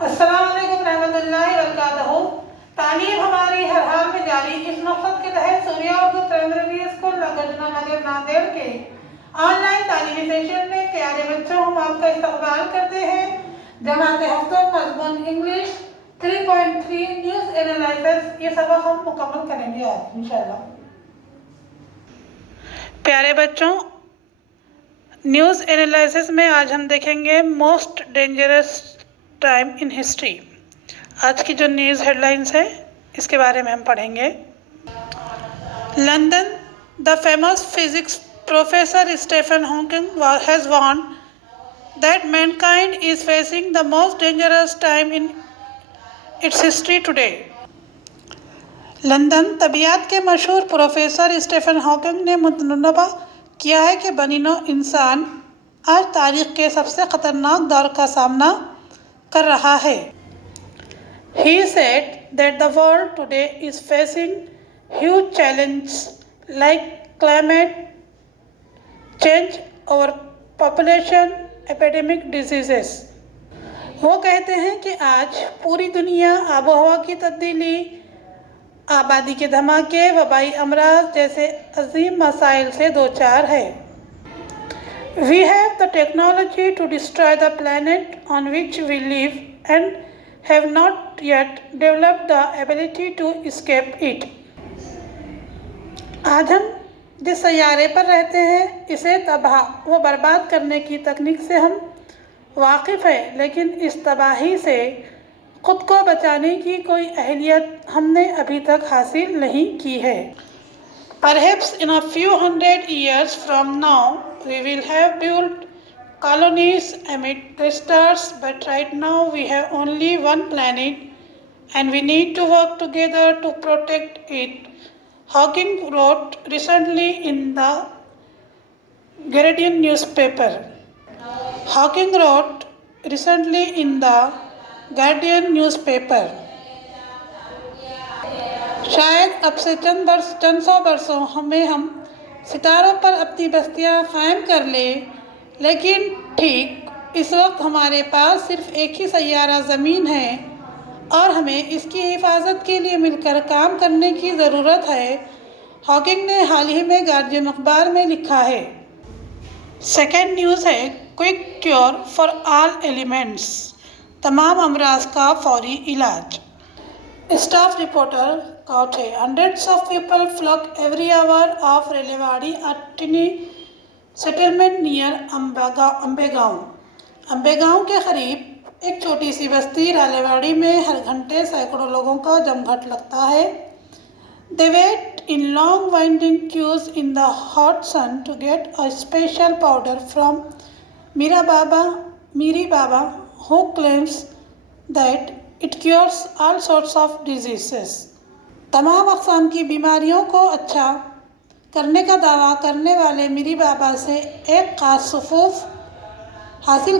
अस्सलाम वालेकुम रहमतुल्लाहि व बरकातहू। तालीम हमारी हर हाल में जारी, इस मकसद के तहत सूर्या उर्दू प्राइमरी स्कूल नागार्जुन नगर नांदेड़ के ऑनलाइन तालीमी सेशन में प्यारे बच्चों हम आपका इस्तकबाल करते हैं। जमात हफ्तों मजमून इंग्लिश 3.3 न्यूज़ एनालिसिस, ये सबक हम मुकम्मल करेंगे आज इंशाल्लाह। प्यारे बच्चों, न्यूज़ एनालिसिस में आज हम देखेंगे most dangerous time in history. आज की जो न्यूज़ हेडलाइंस है इसके बारे में हम पढ़ेंगे। London, the famous physics professor Stephen Hawking has warned that mankind is facing the most dangerous time in its history today. London, तबियात के मशहूर प्रोफेसर स्टीफन हॉकिंग ने मुतनबा किया है कि बनीनो इंसान आज तारीख के सबसे ख़तरनाक दौर का सामना कर रहा है। He said that the world today is facing huge challenges like climate change, overpopulation, epidemic diseases। वो कहते हैं कि आज पूरी दुनिया आबोहवा की तब्दीली, आबादी के धमाके, वबाई अमराज जैसे अजीम मसाइल से दो चार है। We have the technology to destroy the planet on which we live and have not yet developed the ability to escape it। आज हम जिस सैयारे पर रहते हैं इसे तबाह व बर्बाद करने की तकनीक से हम वाकिफ़ हैं, लेकिन इस तबाही से ख़ुद को बचाने की कोई अहलियत हमने अभी तक हासिल नहीं की है। Perhaps in a few hundred years from now we will have built colonies amid the stars, but right now we have only one planet and we need to work together to protect it, Hawking wrote recently in the Guardian newspaper। Hawking wrote recently in the Guardian newspaper। शायद अब से चंद सौ वर्षों में हम सितारों पर अपनी बस्तियां कायम कर लें, लेकिन ठीक इस वक्त हमारे पास सिर्फ एक ही सैयारा ज़मीन है और हमें इसकी हिफाजत के लिए मिलकर काम करने की ज़रूरत है, हॉकिंग ने हाल ही में गार्जियन अखबार में लिखा है। सेकेंड न्यूज़ है quick cure for all ailments, तमाम अमराज का फौरी इलाज। स्टाफ रिपोर्टर काउट है, hundreds of people flock every hour of Relewadi, a tiny settlement near Ambegaon के करीब एक छोटी सी बस्ती रालेवाड़ी में हर घंटे सैकड़ों लोगों का जमघट लगता है। They wait in long winding queues in the hot sun to get a special powder from Miri Baba, who claims that it cures all sorts of diseases। तमाम अक़साम की बीमारियों को अच्छा करने का दावा करने वाले मीरी बाबा से एक ख़ास सफ़ूफ़ हासिल